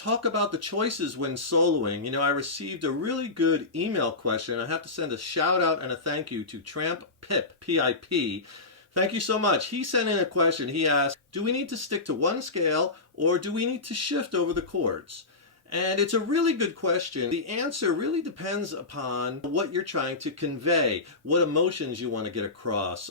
talk about the choices when soloing. You know, I received a really good email question. I have to send a shout out and a thank you to Tramp Pip, P-I-P. Thank you so much. He sent in a question. He asked, do we need to stick to one scale or do we need to shift over the chords? And it's a really good question. The answer really depends upon what you're trying to convey, what emotions you want to get across,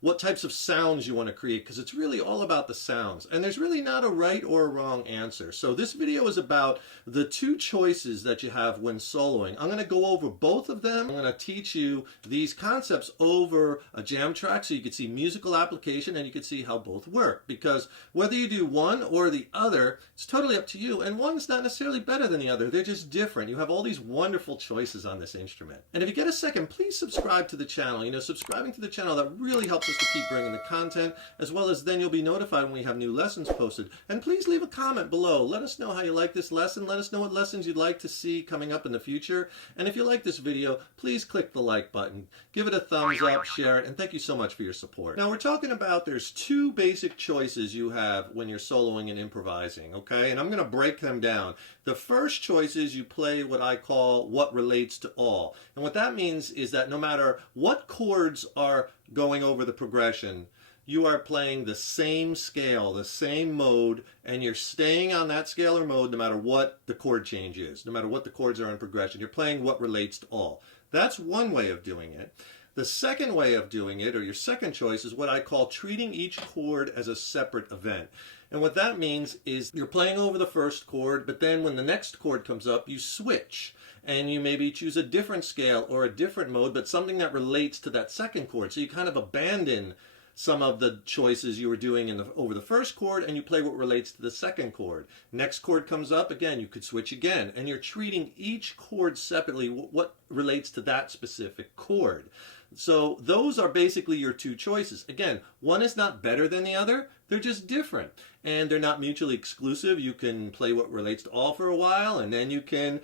what types of sounds you want to create, because it's really all about the sounds. And there's really not a right or a wrong answer. So this video is about the two choices that you have when soloing. I'm going to go over both of them. I'm going to teach you these concepts over a jam track so you can see musical application and you can see how both work. Because whether you do one or the other, it's totally up to you. And one's not necessarily better than the other. They're just different. You have all these wonderful choices on this instrument. And if you get a second, please subscribe to the channel. You know, subscribing to the channel, that really helps us to keep bringing the content, as well as then you'll be notified when we have new lessons posted. And please leave a comment below. Let us know how you like this lesson. Let us know what lessons you'd like to see coming up in the future. And if you like this video, please click the like button. Give it a thumbs up, share it, and thank you so much for your support. Now we're talking about there's two basic choices you have when you're soloing and improvising, okay? And I'm going to break them down. The first choice is you play what I call what relates to all. And what that means is that no matter what chords are going over the progression, you are playing the same scale, the same mode, and you're staying on that scale or mode no matter what the chord change is, no matter what the chords are in progression. You're playing what relates to all. That's one way of doing it. The second way of doing it, or your second choice, is what I call treating each chord as a separate event. And what that means is you're playing over the first chord, but then when the next chord comes up, you switch. And you maybe choose a different scale or a different mode, but something that relates to that second chord. So you kind of abandon some of the choices you were doing over the first chord and you play what relates to the second chord. Next chord comes up, again, you could switch again. And you're treating each chord separately, what relates to that specific chord. So those are basically your two choices. Again, one is not better than the other. They're just different. And they're not mutually exclusive. You can play what relates to all for a while, and then you can,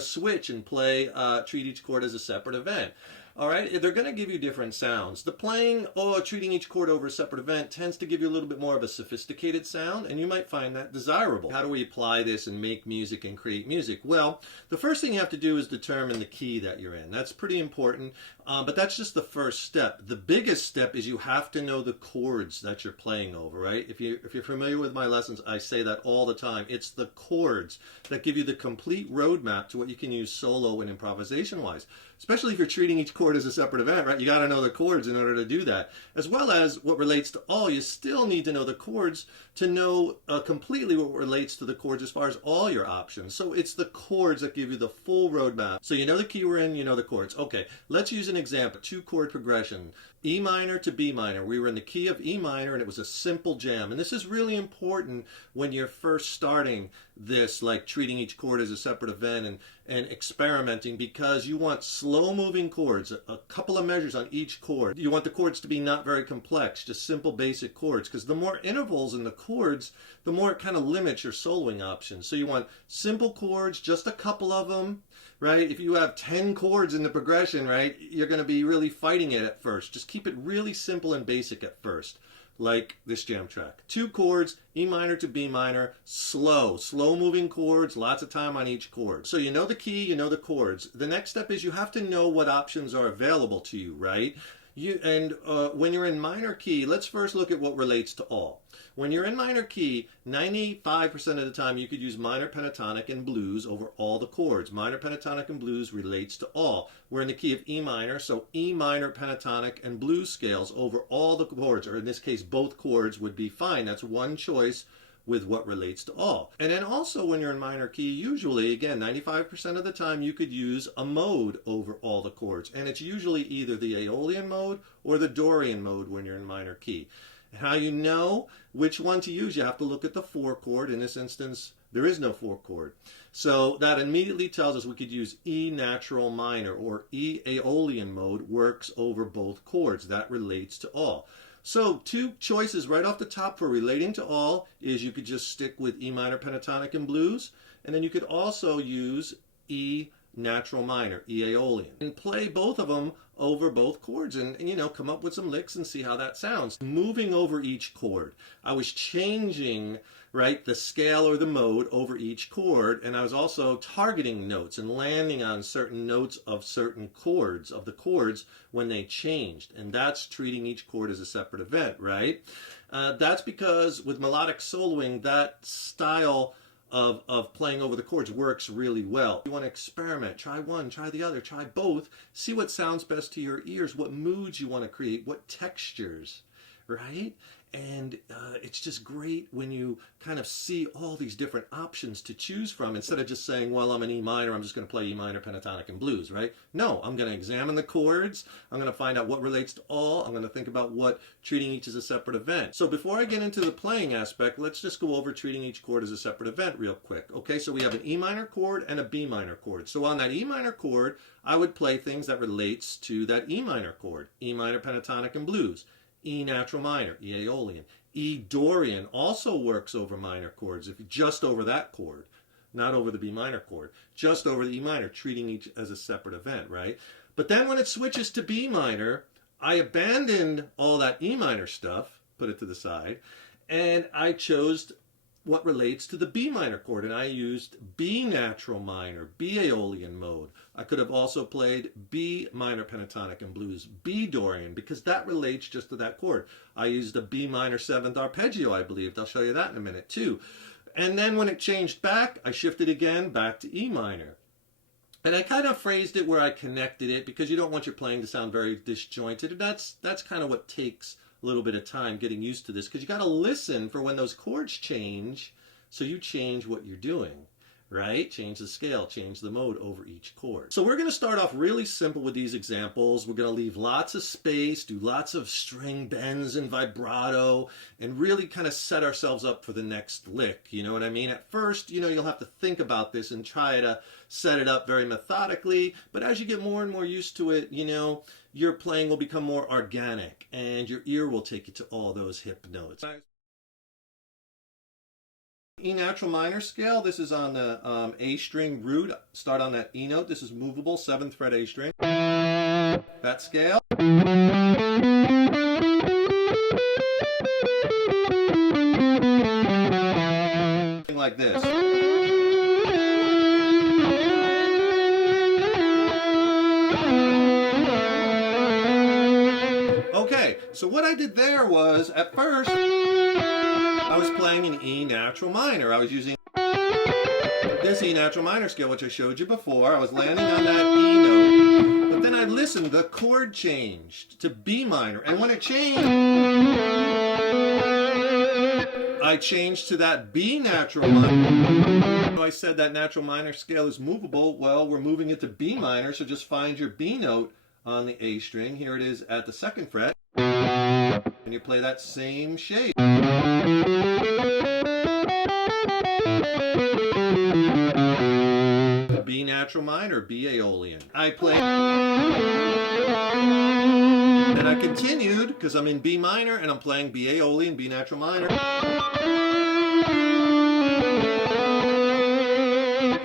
switch and play, treat each chord as a separate event. All right, they're going to give you different sounds. The playing, treating each chord over a separate event tends to give you a little bit more of a sophisticated sound, and you might find that desirable. How do we apply this and make music and create music? Well, the first thing you have to do is determine the key that you're in. That's pretty important, but that's just the first step. The biggest step is you have to know the chords that you're playing over, right? If you're familiar with my lessons, I say that all the time. It's the chords that give you the complete roadmap to what you can use solo and improvisation-wise. Especially if you're treating each chord as a separate event, right? You got to know the chords in order to do that. As well as what relates to all, you still need to know the chords to know completely what relates to the chords as far as all your options. So it's the chords that give you the full roadmap. So you know the key we're in, you know the chords. Okay, let's use an example. 2-chord progression. E minor to B minor. We were in the key of E minor and it was a simple jam. And this is really important when you're first starting this, like treating each chord as a separate event and experimenting, because you want slow moving chords, a couple of measures on each chord. You want the chords to be not very complex, just simple basic chords, because the more intervals in the chords, the more it kind of limits your soloing options. So you want simple chords, just a couple of them, right? If you have 10 chords in the progression, right, you're going to be really fighting it at first. Just keep it really simple and basic at first, like this jam track. 2 chords, E minor to B minor, slow moving chords, lots of time on each chord. So you know the key, you know the chords. The next step is you have to know what options are available to you, right? When you're in minor key, let's first look at what relates to all. When you're in minor key, 95% of the time you could use minor pentatonic and blues over all the chords. Minor pentatonic and blues relates to all. We're in the key of E minor, so E minor pentatonic and blues scales over all the chords, or in this case both chords would be fine. That's one choice with what relates to all. And then also when you're in minor key, usually, again, 95% of the time you could use a mode over all the chords. And it's usually either the Aeolian mode or the Dorian mode when you're in minor key. How you know which one to use, you have to look at the 4 chord. In this instance, there is no 4 chord. So that immediately tells us we could use E natural minor, or E Aeolian mode works over both chords. That relates to all. So 2 choices right off the top for relating to all is you could just stick with E minor pentatonic and blues, and then you could also use E natural minor, E Aeolian, and play both of them over both chords and you know, come up with some licks and see how that sounds. Moving over each chord, I was changing, right, the scale or the mode over each chord, and I was also targeting notes and landing on certain notes of certain chords, of the chords when they changed, and that's treating each chord as a separate event, right? That's because with melodic soloing, that style of playing over the chords works really well. You want to experiment, try one, try the other, try both, see what sounds best to your ears, what moods you want to create, what textures, right? And it's just great when you kind of see all these different options to choose from instead of just saying, well, I'm an E minor, I'm just going to play E minor, pentatonic, and blues, right? No, I'm going to examine the chords, I'm going to find out what relates to all, I'm going to think about what treating each as a separate event. So before I get into the playing aspect, let's just go over treating each chord as a separate event real quick. Okay, so we have an E minor chord and a B minor chord. So on that E minor chord, I would play things that relates to that E minor chord, E minor, pentatonic, and blues. E natural minor, E Aeolian. E Dorian also works over minor chords, if just over that chord, not over the B minor chord, just over the E minor, treating each as a separate event, right? But then when it switches to B minor, I abandoned all that E minor stuff, put it to the side, and I chose what relates to the B minor chord, and I used B natural minor, B Aeolian mode. I could have also played B minor pentatonic and blues, B Dorian, because that relates just to that chord. I used a B minor 7th arpeggio, I believe. I'll show you that in a minute too. And then when it changed back, I shifted again back to E minor. And I kind of phrased it where I connected it because you don't want your playing to sound very disjointed. And that's kind of what takes a little bit of time getting used to this, because you got to listen for when those chords change, so you change what you're doing, right? Change the scale, change the mode over each chord. So we're going to start off really simple with these examples. We're going to leave lots of space, do lots of string bends and vibrato, and really kind of set ourselves up for the next lick, you know what I mean? At first, you know, you'll have to think about this and try to set it up very methodically, but as you get more and more used to it, you know, your playing will become more organic and your ear will take you to all those hip notes. E natural minor scale, this is on the A string root. Start on that E note. This is movable, 7th fret A string. That scale. Something like this. Okay, so what I did there was, at first, I was playing an E natural minor. I was using this E natural minor scale, which I showed you before. I was landing on that E note, but then I listened, the chord changed to B minor, and when it changed, I changed to that B natural minor. So I said that natural minor scale is movable. Well, we're moving it to B minor, so just find your B note on the A string. Here it is at the 2nd fret, and you play that same shape. B natural minor, B Aeolian. I play, and I continued because I'm in B minor and I'm playing B Aeolian, B natural minor.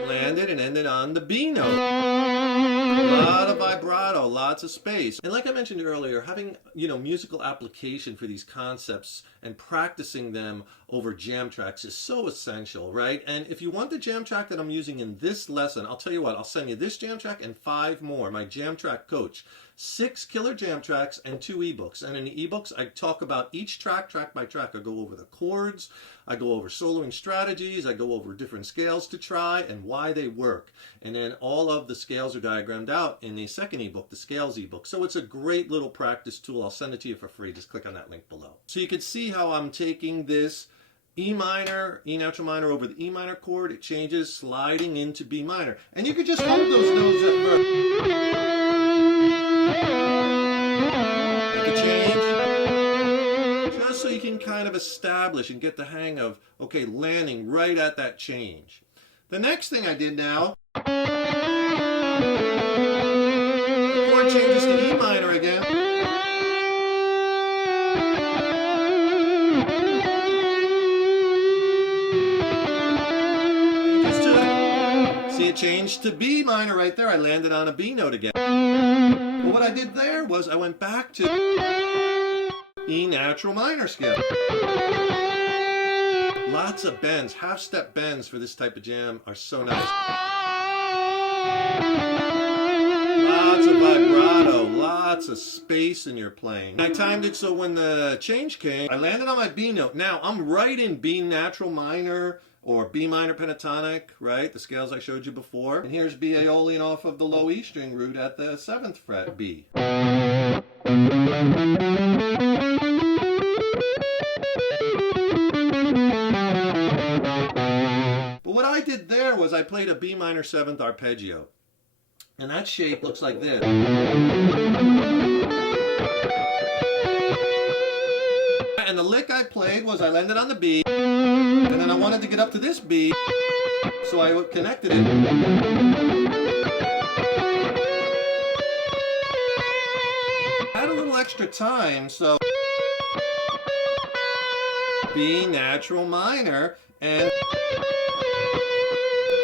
Landed and ended on the B note. A lot of vibrato, lots of space. And like I mentioned earlier, having, you know, musical application for these concepts and practicing them over jam tracks is so essential, right? And if you want the jam track that I'm using in this lesson, I'll tell you what, I'll send you this jam track and 5 more, my jam track coach. 6 killer jam tracks and 2 ebooks. And in the ebooks, I talk about each track, track by track. I go over the chords, I go over soloing strategies, I go over different scales to try and why they work. And then all of the scales are diagrammed out in the second ebook, the scales ebook. So it's a great little practice tool. I'll send it to you for free. Just click on that link below. So you can see how I'm taking this E minor, E natural minor over the E minor chord. It changes, sliding into B minor. And you could just hold those notes at first. The change, just so you can kind of establish and get the hang of, okay, landing right at that change. The next thing I did now, the chord changes to E minor again. See, it changed to B minor right there. I landed on a B note again. But what I did there was I went back to E natural minor scale. Lots of bends, half-step bends for this type of jam are so nice. Lots of vibrato, lots of space in your playing. I timed it so when the change came, I landed on my B note. Now, I'm right in B natural minor or B minor pentatonic, right? The scales I showed you before. And here's B Aeolian off of the low E string root at the 7th fret B. But what I did there was I played a B minor 7th arpeggio. And that shape looks like this. And the lick I played was I landed on the B, and then I wanted to get up to this B, so I connected it. I had a little extra time, so B natural minor, and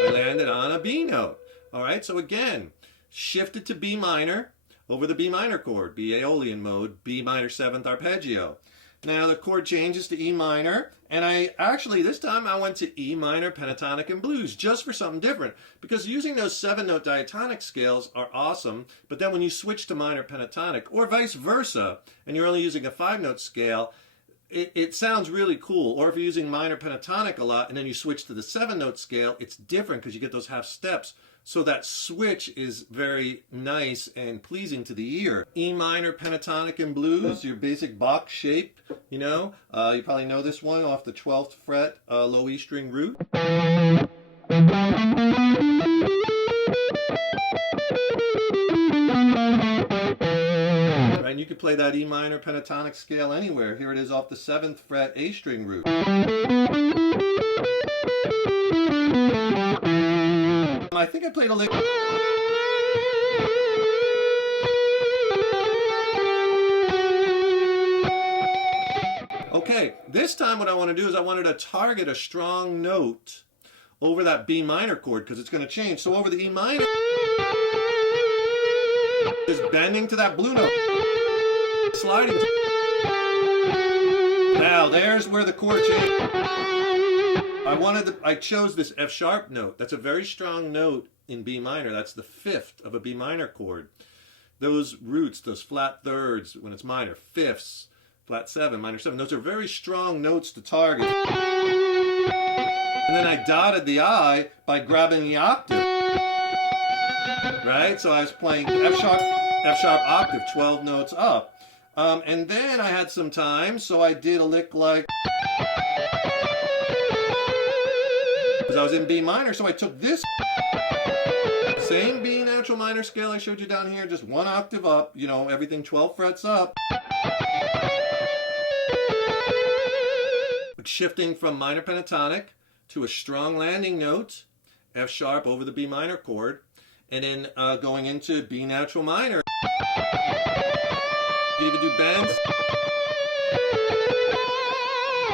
I landed on a B note. All right, so again, shifted to B minor over the B minor chord, B Aeolian mode, B minor 7th arpeggio. Now the chord changes to E minor, and this time I went to E minor pentatonic and blues just for something different, because using those 7-note diatonic scales are awesome, but then when you switch to minor pentatonic, or vice versa, and you're only using a 5-note scale, it sounds really cool. Or if you're using minor pentatonic a lot and then you switch to the 7-note scale, it's different because you get those half steps. So that switch is very nice and pleasing to the ear. E minor pentatonic and blues, your basic box shape, you know. You probably know this one off the 12th fret, low E string root. Right, and you can play that E minor pentatonic scale anywhere. Here it is off the 7th fret A string root. I think I played a lick. Okay, this time what I want to do is I wanted to target a strong note over that B minor chord because it's going to change. So over the E minor is bending to that blue note. Sliding. Now there's where the chord changed. I chose this F sharp note. That's a very strong note in B minor. That's the 5th of a B minor chord. Those roots, those flat thirds when it's minor, 5ths, flat 7, minor 7, those are very strong notes to target. And then I dotted the I by grabbing the octave. Right? So I was playing F sharp octave, 12 notes up. And then I had some time, so I did a lick like... I was in B minor, so I took this same B natural minor scale I showed you down here, just 1 octave up, you know, everything 12 frets up. Shifting from minor pentatonic to a strong landing note, F sharp over the B minor chord, and then going into B natural minor. You even do bends.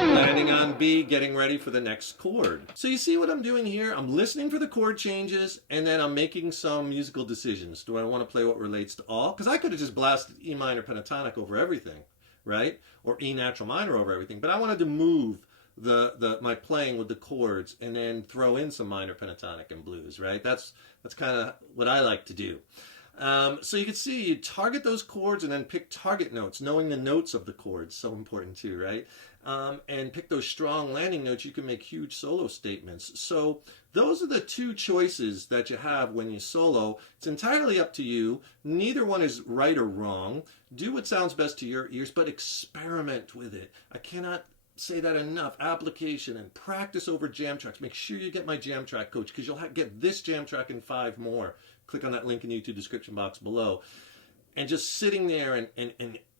Landing on B, getting ready for the next chord. So you see what I'm doing here? I'm listening for the chord changes, and then I'm making some musical decisions. Do I want to play what relates to all? Because I could have just blasted E minor pentatonic over everything, right? Or E natural minor over everything. But I wanted to move my playing with the chords and then throw in some minor pentatonic and blues, right? That's kind of what I like to do. So you can see you target those chords and then pick target notes, knowing the notes of the chords, so important too, right? And pick those strong landing notes. You can make huge solo statements. So those are the two choices that you have when you solo. It's entirely up to you. Neither one is right or wrong. Do what sounds best to your ears, but experiment with it. I cannot say that enough. Application and practice over jam tracks. Make sure you get my jam track coach because you'll get this jam track and 5 more. Click on that link in the YouTube description box below. And just sitting there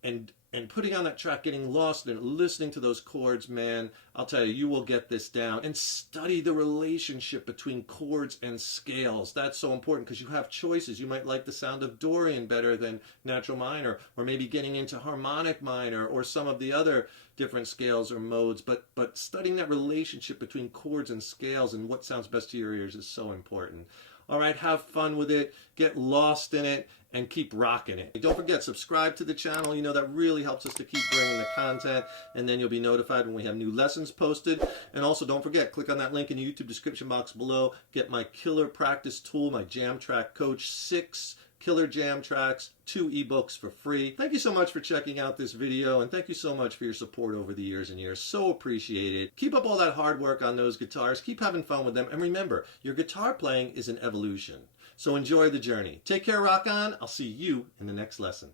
and and putting on that track, getting lost in it, listening to those chords, man, I'll tell you, you will get this down. And study the relationship between chords and scales. That's so important because you have choices. You might like the sound of Dorian better than natural minor, or maybe getting into harmonic minor or some of the other different scales or modes. But studying that relationship between chords and scales and what sounds best to your ears is so important. All right, have fun with it, get lost in it, and keep rocking it. Don't forget, subscribe to the channel. You know, that really helps us to keep bringing the content, and then you'll be notified when we have new lessons posted. And also, don't forget, click on that link in the YouTube description box below. Get my killer practice tool, my Jam Track Coach, 6 killer jam tracks, 2 ebooks for free. Thank you so much for checking out this video, and thank you so much for your support over the years and years. So appreciated. Keep up all that hard work on those guitars. Keep having fun with them. And remember, your guitar playing is an evolution. So enjoy the journey. Take care, rock on. I'll see you in the next lesson.